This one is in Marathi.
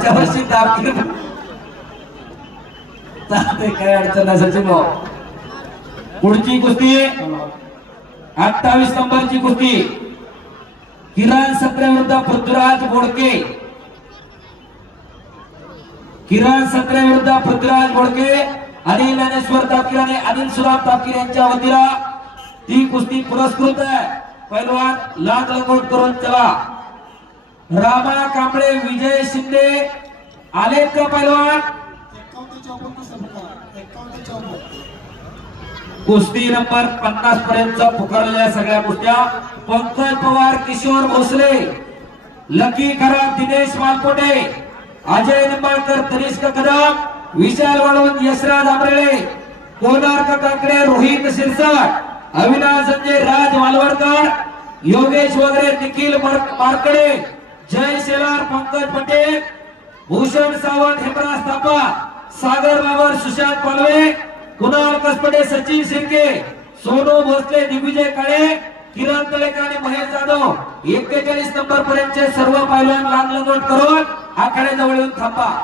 पुढच्या वर्षी दाखल चालते, काय अडचण नाही सचिन भाऊ. पुढची कुस्ती 28 नंबरची कुस्ती किरण सत्रे विरुद्ध पृथ्वीराज बोडके. किरण सत्रे विरुद्ध पृथ्वीराज बोडके. अनिल ज्ञानेश्वर तापकीर आणि अनिल सुराम तापकीर यांच्या वतीला ती कुस्ती पुरस्कृत आहे. पैलवान लाख लंगोट करून चला. रामा कांबळे विजय शिंदे आलेत का पैलवान? कुस्ती नंबर 50 पर्यंत पुकारलेल्या सगळ्या कुस्त्या. पंकज पवार, किशोर भोसले, लकी खराब, दिनेश मालकोटे, अजय निंबाळकर, तनिष्क कदम, विशाल वाळवंत, यशराज आमरेळे, कोणार्क काकडे, रोहित शिरसाट, अविनाश संजय, राज मालवणकर, योगेश वगैरे, निखिल मारकडे, जय शेलार, पंकज पटेल, भूषण सावंत, हेमराज थापा, सागर बाबर, सुशांत पालवे, कुणाल कसपटे, सचिन शिर्के, सोनू भोसले, दिग्विजय काळे, किरण तळेकर आणि महेश जाधव 41 नंबर पर्यंतचे सर्व पैलवान लांब लंगोट करून आखाड्याजवळ येऊन थांबा.